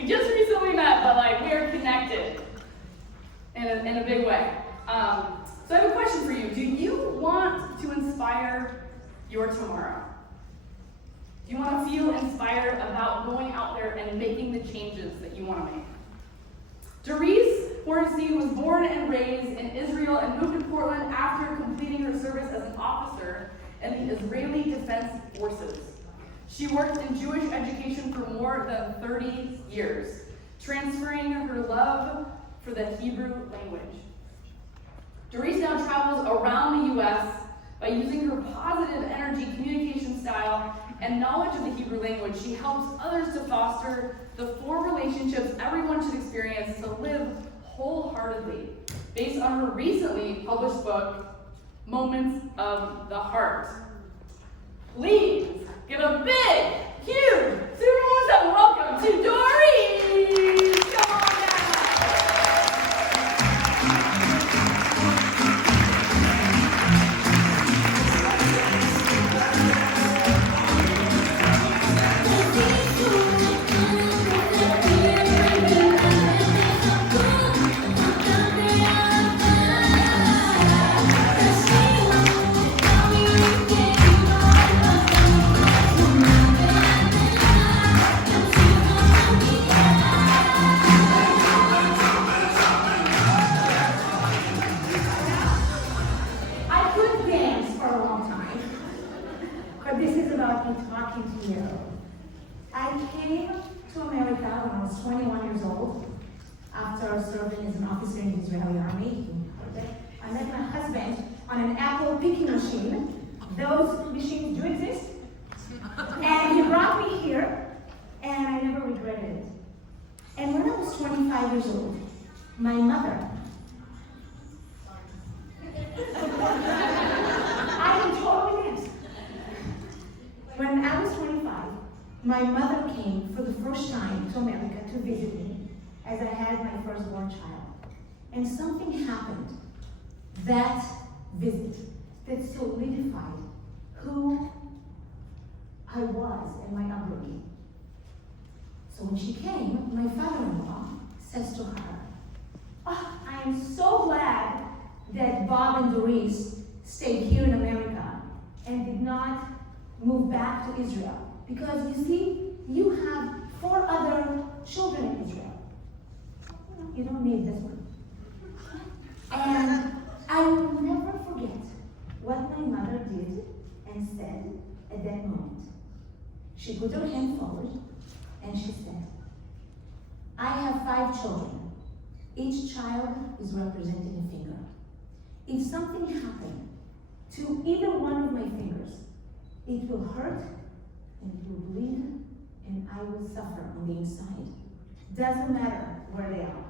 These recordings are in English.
We just recently met, but like we are connected in a big way. So I have a question for you. Do you want to inspire your tomorrow? Do you want to feel inspired about going out there and making the changes that you want to make? Dorice Horenstein was born and raised in Israel and moved to Portland after completing her service as an officer in the Israeli Defense Forces. She worked in Jewish education for more than 30 years, transferring her love for the Hebrew language. Dorice now travels around the U.S. by using her positive energy communication style and knowledge of the Hebrew language. She helps others to foster the 4 relationships everyone should experience to live wholeheartedly, based on her recently published book, Moments of the Heart. Please give a big, huge, Superwoman welcome to Dorice! Come on down! Serving as an officer in the Israeli army. I met my husband on an Apple picking machine. Those machines do exist. And he brought me here, and I never regretted it. And when I was 25 years old, my mother, I am totally honest. When I was 25, my mother came for the first time to America to visit me, as I had my firstborn child. And something happened that visit that solidified who I was and my upbringing. So when she came, my father-in-law says to her, "Oh, I am so glad that Bob and Dorice stayed here in America and did not move back to Israel. Because you see, you have 4 other children in Israel. You don't need this one." And I will never forget what my mother did and said at that moment. She put her hand forward and she said, "I have 5 children. Each child is representing a finger. If something happened to either one of my fingers, it will hurt and it will bleed and I will suffer on the inside. Doesn't matter where they are."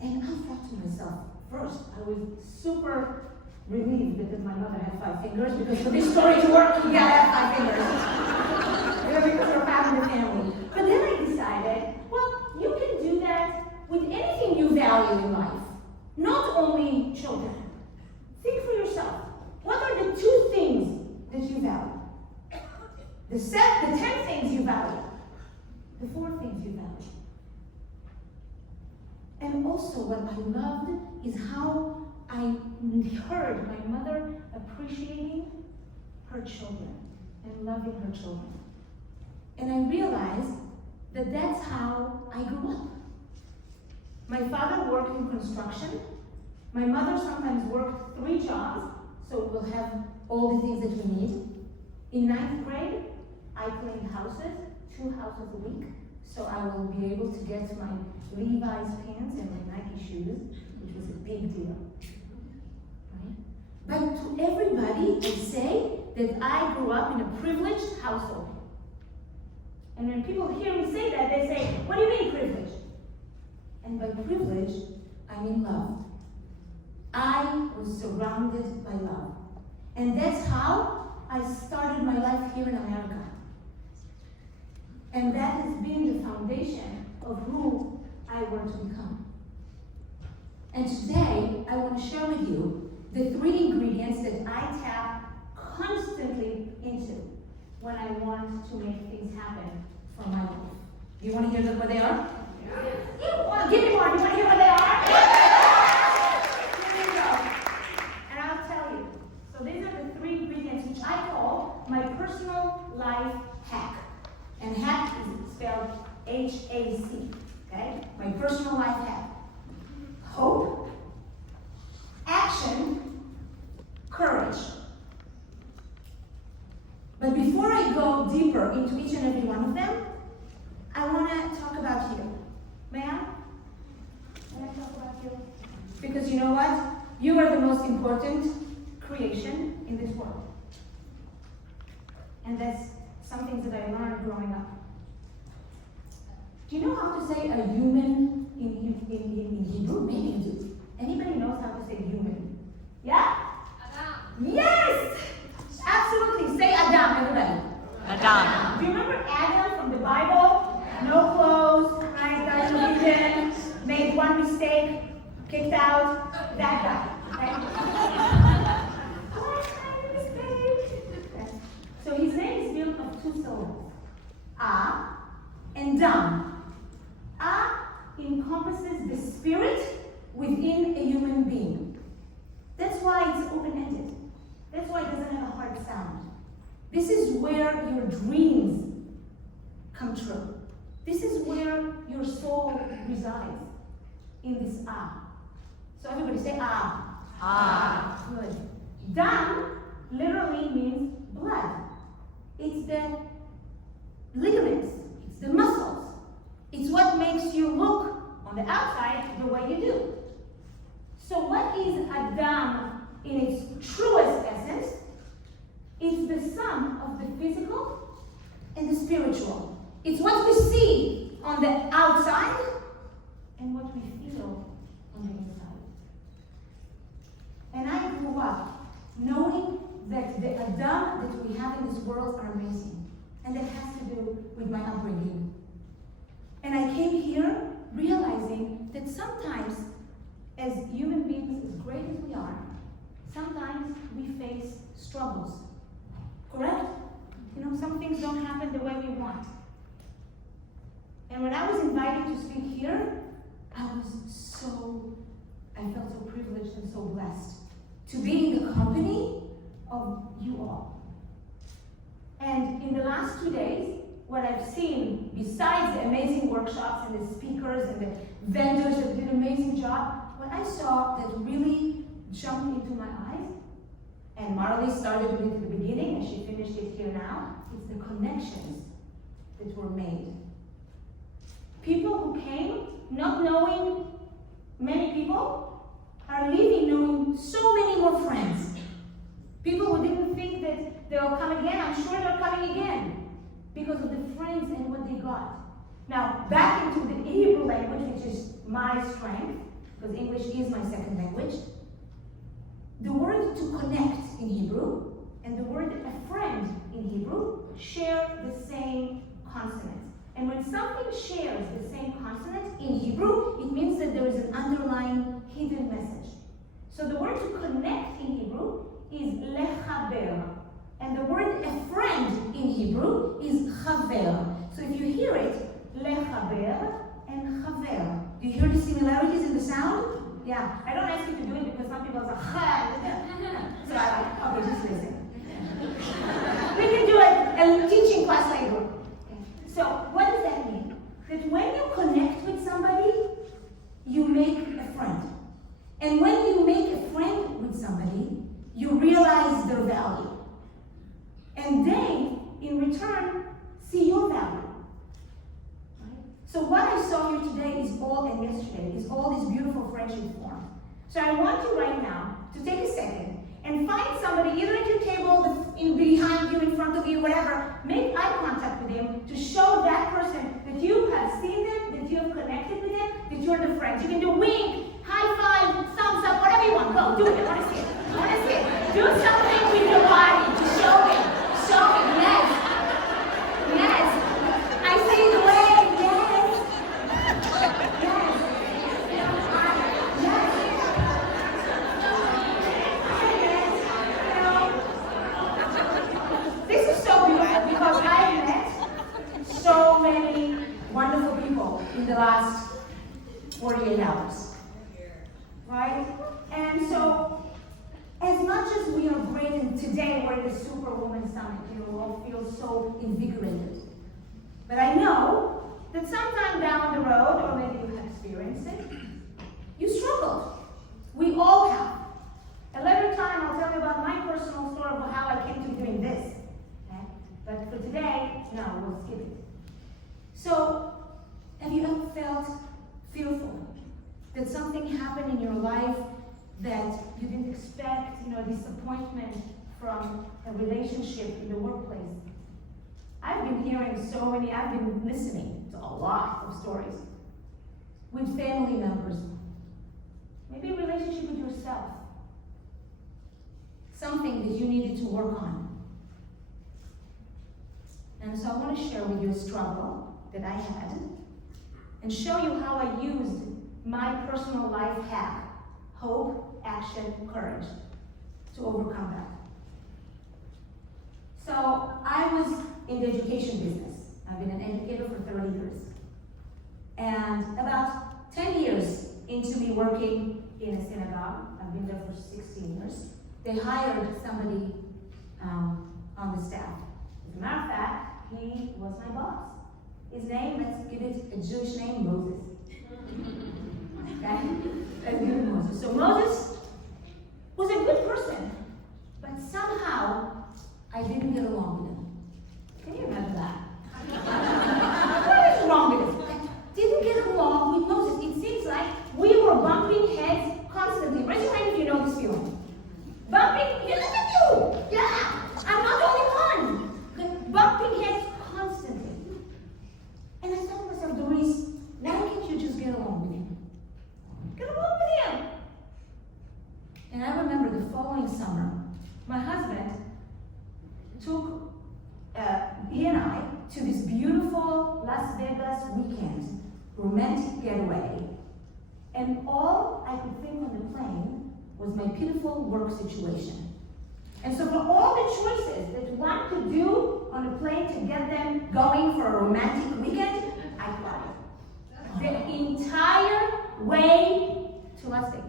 And I thought to myself, first, I was super relieved that my mother had 5 fingers, because for this story to work, you gotta have 5 fingers. Because we're part of the family. But then I decided, well, you can do that with anything you value in life, not only children. Think for yourself. What are the 2 things that you value? The 10 things you value. The 4 things you value. And also what I loved is how I heard my mother appreciating her children and loving her children. And I realized that that's how I grew up. My father worked in construction. My mother sometimes worked 3 jobs, so we'll have all the things that we need. In 9th grade, I cleaned houses, 2 houses a week. So I will be able to get my Levi's pants and my Nike shoes, which was a big deal. Right? But to everybody, I say that I grew up in a privileged household. And when people hear me say that, they say, "What do you mean privileged?" And by privilege, I mean love. I was surrounded by love. And that's how I started my life here in America. And that has been the foundation of who I want to become. And today, I want to share with you the 3 ingredients that I tap constantly into when I want to make things happen for my life. Do you want to hear what they are? Yeah. Give me more. Do you want to hear what they are? Here we go. And I'll tell you. So these are the 3 ingredients which I call my personal life hack. And hack is spelled H-A-C. Okay? My personal life hack. Hope, action, courage. But before I go deeper into each and every one of them, I want to talk about you. May I? May I talk about you? Because you know what? You are the most important creation in this world. And that's some things that I learned growing up. Do you know how to say a human in Hebrew? Maybe you do. Anybody knows how to say human? Yeah? Adam. Yes! Absolutely. Say Adam, everybody. Adam. Do you remember Adam from the Bible? No clothes, right? Got in the kitchen, made one mistake, kicked out. That guy, right? One mistake. Okay. So his name is built of 2 syllables. A and Dam. A encompasses the spirit within a human being. That's why it's open-ended. That's why it doesn't have a hard sound. This is where your dreams come true. This is where your soul resides, in this A. So everybody say A. Ah. Good. Dam literally means blood. It's the ligaments, it's the muscles. It's what makes you look on the outside the way you do. So what is Adam in its truest essence? It's the sum of the physical and the spiritual. It's what we see on the outside and what we feel on the inside. And I grew up knowing that the Adam that we have in this world are amazing. And that has to do with my upbringing. And I came here realizing that sometimes, as human beings, as great as we are, sometimes we face struggles. Correct? You know, some things don't happen the way we want. And when I was invited to speak here, I felt so privileged and so blessed to be in the company of you all. And in the last 2 days, what I've seen, besides the amazing workshops and the speakers and the vendors that did an amazing job, what I saw that really jumped into my eyes, and Marley started with it at the beginning, and she finished it here now, it's the connections that were made. People who came not knowing many people are leaving knowing so many more friends. People who didn't think that they'll come again, I'm sure they're coming again because of the friends and what they got. Now, back into the Hebrew language, which is my strength, because English is my second language. The word to connect in Hebrew and the word a friend in Hebrew share the same consonant. And when something shares the same consonant in Hebrew, it means that there is an underlying hidden message. So the word to connect in Hebrew is lechaber. And the word a friend in Hebrew is chaver. So if you hear it, lechaber and chaver. Do you hear the similarities in the sound? Yeah. I don't ask you to do it because some people say, so I like, okay, just listen. We can do a teaching class later. So what does that mean? That when you connect with somebody, you make a friend. And when you make a friend with somebody, you realize their value. And they, in return, see your value. Right? So what I saw here today is all, and yesterday, is all this beautiful friendship form. So I want you right now to take a second and find somebody, either at your table, behind you, in front of you, whatever, make eye contact with them to show that person that you have seen them, that you have connected with them, that you're the friends. You can do wink, high five, thumbs up, whatever you want. Go, do it. I want to see it. I want to see it. Do something with your body to show it. Show it. Yes. Yes. I see the way. Yes. Yes. This is so beautiful because I've met so many the last 48 hours. Right? And so, as much as we are great, and today we're at the Superwoman Summit, you know, we all feel so invigorated. But I know that sometime down the road, or maybe you have experienced it, you struggled. We all have. A later time, I'll tell you about my personal story of how I came to doing this. Okay? But for today, no, we'll skip it. So, have you ever felt fearful that something happened in your life that you didn't expect, you know, disappointment from a relationship in the workplace? I've been listening to a lot of stories with family members, maybe a relationship with yourself, something that you needed to work on. And so I want to share with you a struggle that I had and show you how I used my personal life hack, hope, action, courage, to overcome that. So I was in the education business. I've been an educator for 30 years. And about 10 years into me working in a synagogue, I've been there for 16 years, they hired somebody on the staff. As a matter of fact, he was my boss. His name, let's give it a Jewish name, Moses. Okay? Let's give him Moses. So Moses was a good person, but somehow I didn't get along with him. Can you remember that? What is wrong with this? I didn't get along with Moses. It seems like we were bumping heads constantly. Raise your hand if you know this feeling. Bumping, look at you! Yeah! I'm not the only one! But bumping heads constantly. And I thought to myself, Dorice, why can't you just get along with him? Get along with him! And I remember the following summer, my husband took he and I to this beautiful Las Vegas weekend, romantic getaway, and all I could think on the plane was my pitiful work situation. And so for all the choices that one could do on a plane to get them going for a romantic weekend, I tried it. The entire way to Las Vegas.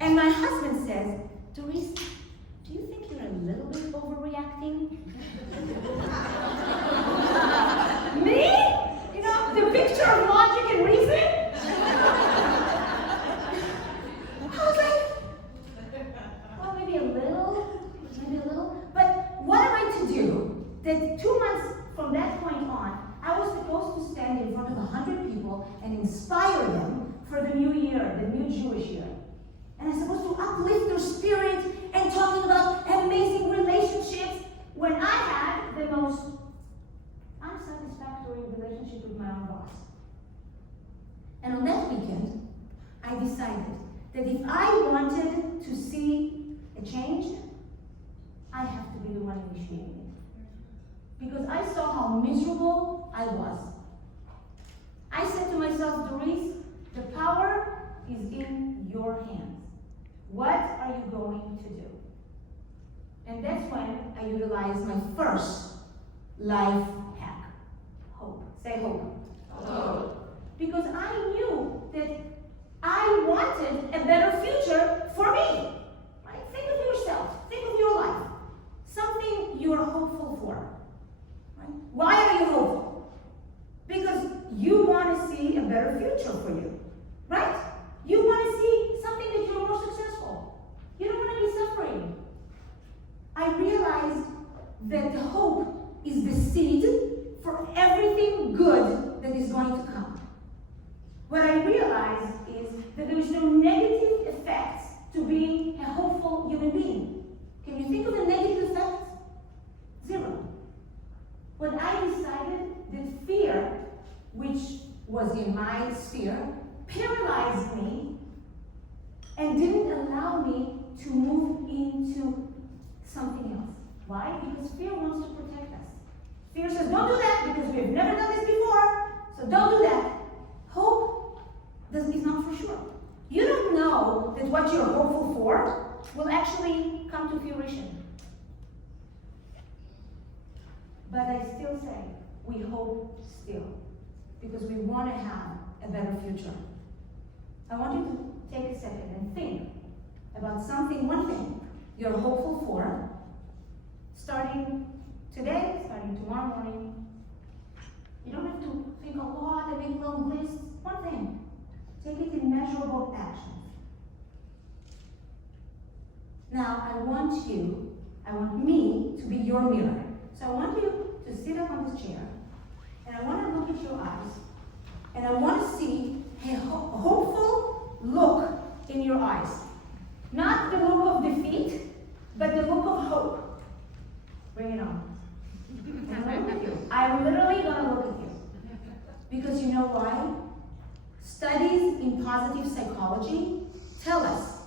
And my husband says, Dorice, do you think you're a little bit overreacting? Me? You know, the picture of logic and reason? I was like, well, maybe a little. But what am I to do that 2 months from that point on, I was supposed to stand in front of 100 people and inspire them for the new year, the new Jewish year. And I'm supposed to uplift their spirit and talking about amazing relationships when I had the most unsatisfactory relationship with my own boss. And on that weekend, I decided that if I wanted to see a change, I have to be the one initiating it. Because I saw how miserable I was. I said to myself, Dorice, the power is in your hands. What are you going to do? And that's when I utilized my first life hack, hope. Say hope. Hope. Because I knew that I wanted a better future for me. Right? Think of yourself. Think of your life. Something you are hopeful for. Right? Why are you hopeful? Because you want to see a better future for you. Right? You want to see something that you're more successful. You don't want to be suffering. I realized that the hope is the seed for everything good that is going to come. What I realized is that there is no negative effects to being a hopeful human being. Can you think of a negative effect? Zero. When I decided that fear, which was in my sphere, paralyzed me and didn't allow me to move into something else. Why? Because fear wants to protect us. Fear says, don't do that because we've never done this before, so don't do that. Hope is not for sure. You don't know that what you're hopeful for will actually come to fruition. But I still say, we hope still. because we want to have a better future. I want you to take a second and think about something, one thing you're hopeful for, starting today, starting tomorrow morning. You don't have to think a lot and make long lists. One thing. Take it in measurable actions. Now, I want me to be your mirror. So I want you to sit up on this chair, and I want to look at your eyes, and I want to see a hopeful look in your eyes. Not the look of defeat, but the look of hope. Bring it on. I'm going to look at you. I'm literally going to look at you. Because you know why? Studies in positive psychology tell us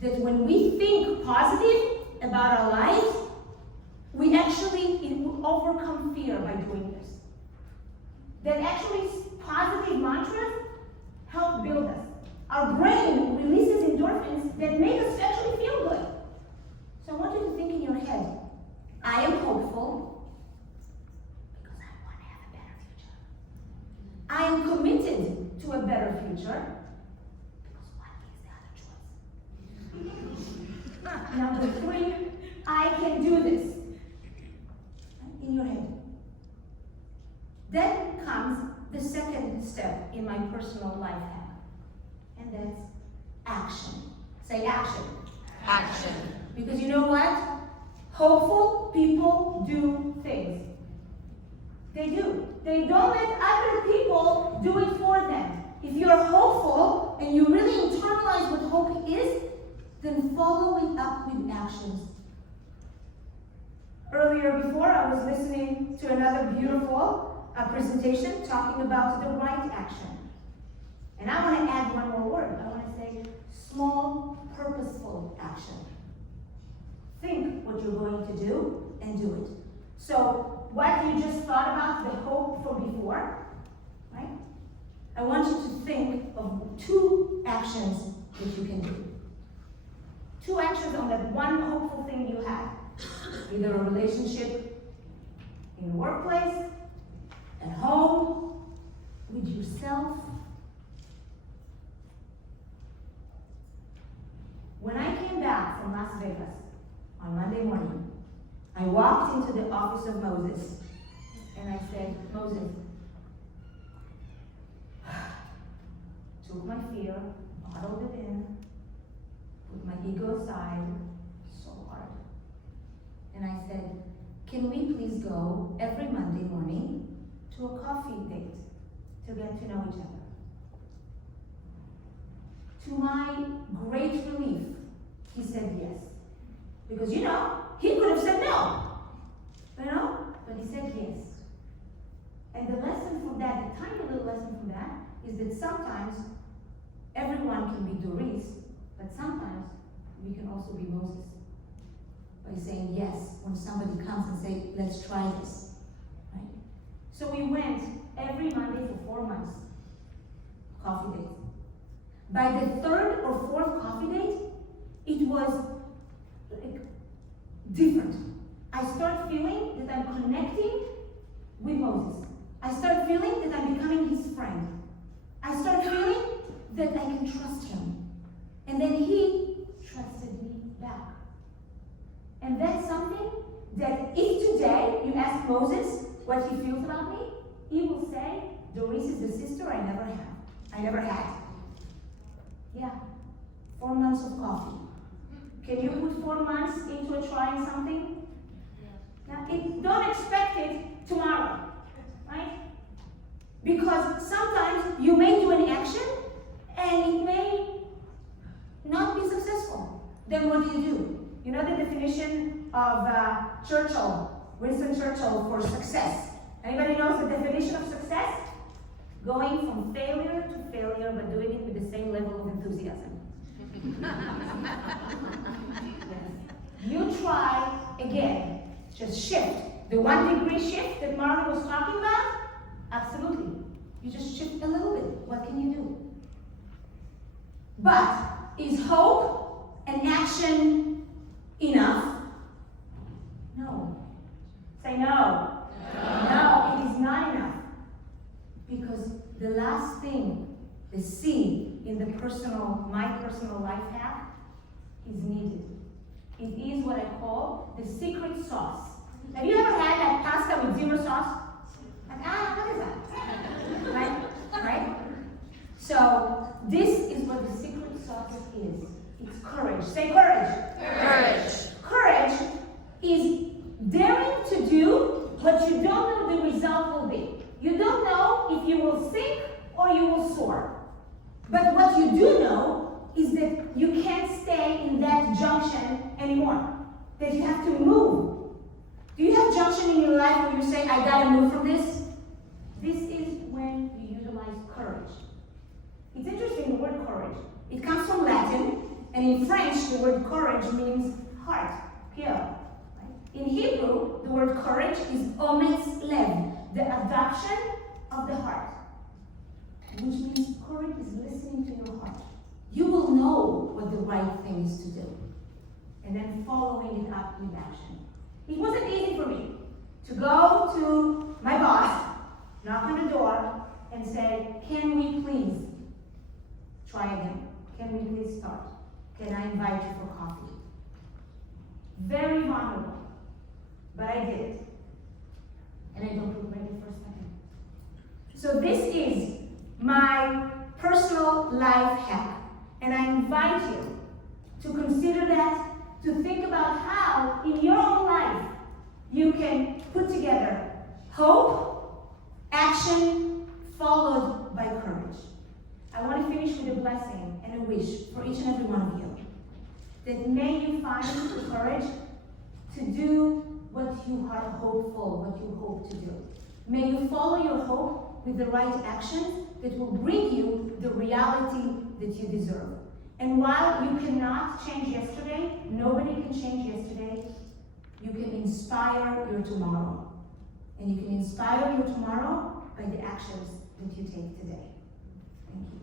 that when we think positive about our lives, we actually overcome fear by doing this. That actually positive mantras help build us. Our brain releases endorphins that make us actually feel good. So I want you to think in your head, I am hopeful because I want to have a better future. I am committed to a better future because what is the other choice? Number 3, I can do this. In your head. Then comes the second step in my personal life hack, and that's action. Say action. Action. Because you know what? Hopeful people do things. They do. They don't let other people do it for them. If you're hopeful and you really internalize what hope is, then follow it up with actions. Earlier before, I was listening to another beautiful presentation talking about the right action. And I want to add one more word. I want to say small, purposeful action. Think what you're going to do and do it. So what you just thought about, the hope from before, right? I want you to think of 2 actions that you can do. 2 actions on that one hopeful thing you have. Either a relationship in the workplace, at home, with yourself. When I came back from Las Vegas on Monday morning, I walked into the office of Moses and I said, Moses, took my fear, bottled it in, put my ego aside, so hard. And I said, can we please go every Monday morning to a coffee date to get to know each other? To my great relief, he said yes. Because he could have said no, but he said yes. And the lesson from that, the tiny little lesson from that, is that sometimes everyone can be Dorice, but sometimes we can also be Moses. By saying yes when somebody comes and say, let's try this, right? So we went every Monday for 4 months, coffee dates. By the 3rd or 4th coffee date, it was like different. I start feeling that I'm connecting with Moses. I start feeling that I'm becoming his friend. I start feeling that I can trust him. And then he trusted me back. And that's something that if today you ask Moses what he feels about me, he will say, Dorice is the sister I never had. Yeah, 4 months of coffee. Can you put 4 months into trying something? Now, don't expect it tomorrow, right? Because sometimes you may do an action and it may not be successful. Then what do? You know the definition of Winston Churchill for success? Anybody knows the definition of success? Going from failure to failure, but doing it with the same level of enthusiasm. Yes. You try again, just shift. The 1-degree shift that Marlon was talking about, absolutely. You just shift a little bit. What can you do? But is hope and action enough? No. Say no. No, it is not enough. Because the C in my personal life hack is needed. It is what I call the secret sauce. Have you ever had that pasta with zero sauce? Like, what is that? Right? So, this is what the secret sauce is. It's courage. Say courage. Courage. Courage is daring to do what you don't know the result will be. You don't know if you will sink or you will soar. But what you do know is that you can't stay in that junction anymore. That you have to move. Do you have junction in your life where you say, I gotta move from this? This is when you utilize courage. It's interesting, the word courage. It comes from Latin, and in French, the word courage means heart, cœur. In Hebrew, the word courage is omets lev, the adoption of the heart, which means courage is listening to your heart. You will know what the right thing is to do, and then following it up with action. It wasn't easy for me to go to my boss, knock on the door, and say, can we please try again? Can we please start? Can I invite you for coffee? Very vulnerable. But I did it. And I don't regret it for a second. So this is my personal life hack. And I invite you to consider that, to think about how in your own life you can put together hope, action, followed by courage. I want to finish with a blessing and a wish for each and every one of you. That may you find the courage to do what you are hopeful, what you hope to do. May you follow your hope with the right actions that will bring you the reality that you deserve. And while you cannot change yesterday, nobody can change yesterday, you can inspire your tomorrow. And you can inspire your tomorrow by the actions that you take today. Thank you.